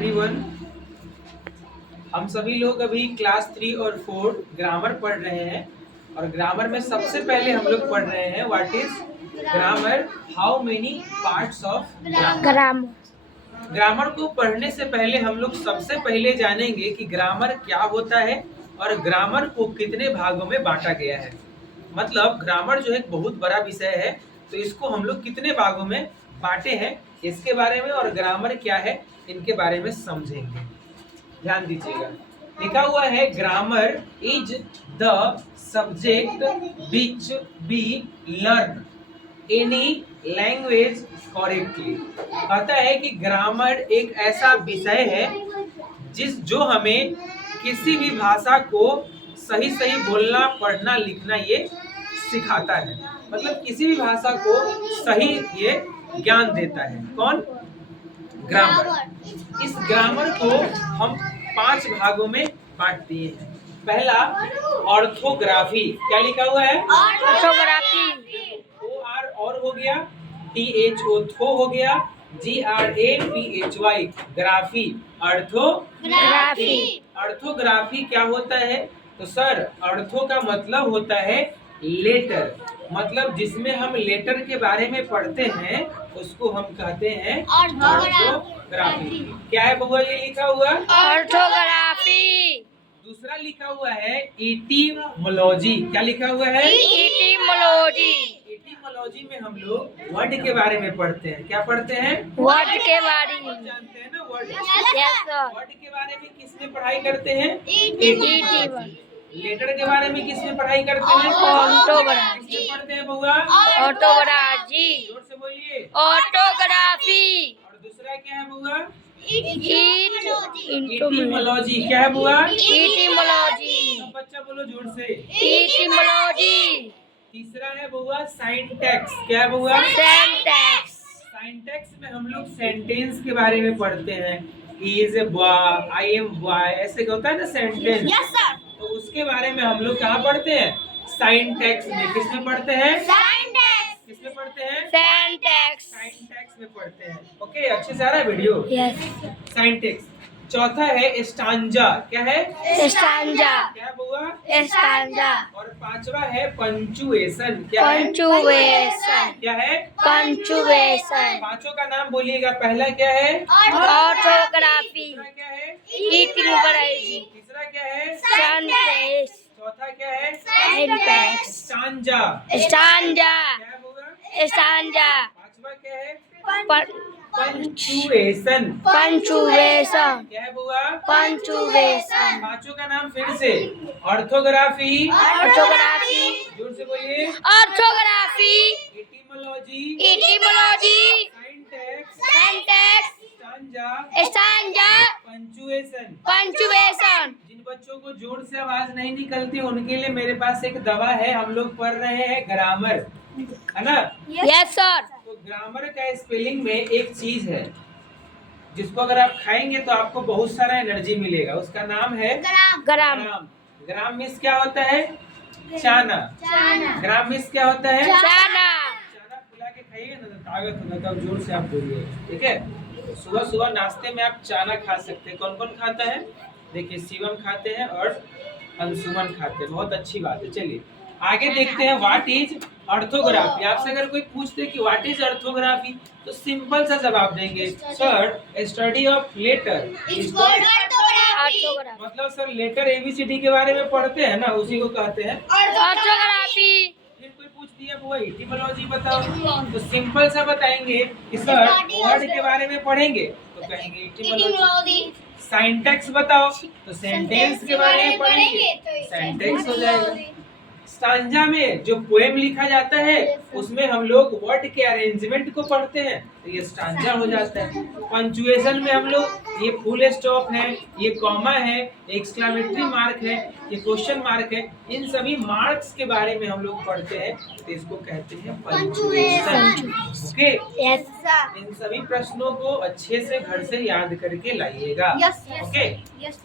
Everyone, हम सभी लोग अभी क्लास 3 और 4 ग्रामर पढ़ रहे हैं और ग्रामर में सबसे पहले हम लोग पढ़ रहे हैं what is grammar, how many parts of grammar. Grammar को पढ़ने से पहले हम लोग सबसे पहले जानेंगे कि ग्रामर क्या होता है और ग्रामर को कितने भागों में बांटा गया है। मतलब ग्रामर जो एक बहुत बड़ा विषय है, तो इसको हम लोग कितने भागों में बांटे हैं इसके बारे में और ग्रामर क्या है इनके बारे में समझेंगे। ध्यान दीजिएगा, लिखा हुआ है grammar is the subject which be learn any language correctly. कहता है कि ग्रामर एक ऐसा विषय है जो हमें किसी भी भाषा को सही सही बोलना, पढ़ना, लिखना ये सिखाता है। मतलब किसी भी भाषा को सही ये ज्ञान देता है। कौन? ग्रामर। इस ग्रामर को हम 5 भागों में बांट दिए हैं। पहला ऑर्थोग्राफी। क्या लिखा हुआ है? ऑर्थोग्राफी। OR और हो गया, THO थो हो गया, GRAPHY ग्राफी, ऑर्थोग्राफी। ऑर्थोग्राफी क्या होता है? तो सर, ऑर्थो का मतलब होता है लेटर। मतलब जिसमें हम लेटर के बारे में पढ़ते हैं उसको हम कहते हैं ऑर्थोग्राफी। क्या है बउआ ये लिखा हुआ? ऑर्थोग्राफी। दूसरा लिखा हुआ है एटिमोलॉजी। क्या लिखा हुआ है? एटिमोलॉजी। एटिमोलॉजी में हम लोग वर्ड के बारे में पढ़ते हैं। क्या पढ़ते हैं? वर्ड के बारे में। जानते हैं ना वर्ड? Yes sir. वर्ड के बारे में किसमें पढ़ाई करते हैं? एटिमोलॉजी। लेटर के बारे में किसमें पढ़ाई करते हैं? ऑर्थोग्राफी। किसमें पढ़ते हैं बउआ? ऑर्थोग्राफी। जोर से बोलिए। ऑर्थोग्राफी। और दूसरा क्या है बउआ? एटिमोलॉजी। क्या है बुआ? एटिमोलॉजी। सब बच्चा बोलो जोर से। एटिमोलॉजी। तीसरा है बुआ सिंटैक्स। क्या है बुआ? सिंटैक्स। सिंटैक्स में हम लोग सेंटेंस के बारे में पढ़ते हैं। He is a boy, I am boy, ऐसे होता है ना सेंटेंस। Yes sir. तो उसके बारे में हम लोग कहाँ पढ़ते हैं? सिंटैक्स में। किसमें पढ़ते हैं? सिंटैक्स। किसमें पढ़ते हैं? सिंटैक्स। सिंटैक्स में पढ़ते हैं। ओके, अच्छे से आ रहा है वीडियो? यस। सिंटैक्स। चौथा है स्टांजा। क्या है? स्टांजा। क्या बुआ? स्टांजा। और पांचवा है पंचुएशन। क्या है? पंचुएशन। क्या है? पंचुएशन। पांचों का नाम बोलिएगा। पहला क्या है? ऑर्थोग्राफी। दूसरा क्या है? एटिमोलॉजी। तीसरा क्या है? सिंटैक्स। चौथा क्या है? सिंटैक्स। स्टांजा। स्टांजा। क्या बुआ? स्टांजा। पांचवा क्या है? पंचुएशन। पंचुएशन। क्या है बुआ? पंचुएशन। पांचों का नाम फिर से। ऑर्थोग्राफी। ऑर्थोग्राफी। जोर से बोलिए। Orthography. Etymology. Etymology. Syntax. Syntax. Stanza. Stanza. Punctuation. Punctuation. जिन बच्चों को जोर से आवाज नहीं निकलती उनके लिए मेरे पास एक दवा है। हम लोग पढ़ रहे हैं ग्रामर, है ना? Yes sir. तो ग्रामर का स्पेलिंग में एक चीज है जिसको अगर आप खाएंगे तो आपको बहुत सारा एनर्जी मिलेगा। उसका नाम है ग्राम। ग्राम मीन्स क्या होता है? चाना। ग्राम मीन्स क्या होता है? चाना। चाना फुला के खाइएगा ना तो ताकत होगा। तब जोर से आप बोलिए, ठीक है? सुबह सुबह नाश्ते में आप चाना खा सकते हैं। कौन कौन खाता है? देखिए, शिवम खाते हैं और अंशुमन खाते हैं। बहुत अच्छी बात है। चलिए आगे देखते हैं व्हाट इज ऑर्थोग्राफी। आपसे अगर कोई पूछते कि व्हाट इज ऑर्थोग्राफी तो सिंपल सा जवाब देंगे, sir study of letter is called orthography. मतलब सर लेटर ABCD के बारे में पढ़ते हैं ना, उसी को कहते हैं ऑर्थोग्राफी। फिर कोई पूछ दिया वो एटिमोलॉजी बताओ तो सिंपल सा बताएंगे कि सर वर्ड के बारे में पढ़ेंगे तो कहेंगे एटिमोलॉजी। सिंटैक्स बताओ तो सेंटेंस के बारे में पढ़ेंगे तो सिंटैक्स हो जाएगा। स्टांजा में जो पोएम लिखा जाता है उसमें हम लोग वर्ड के अरेंजमेंट को पढ़ते हैं तो ये स्टांजा हो जाता है। पंचुएशन में हम लोग ये फुल स्टॉप है, ये कॉमा है, एक्सक्लेमेटरी मार्क है, ये क्वेश्चन मार्क है, इन सभी मार्क्स के बारे में हम लोग पढ़ते हैं तो इसको कहते हैं पंचुएशन। Okay, yes sir. इन सभी प्रश्नों को अच्छे से घर से याद करके लाइएगा। Okay, yes.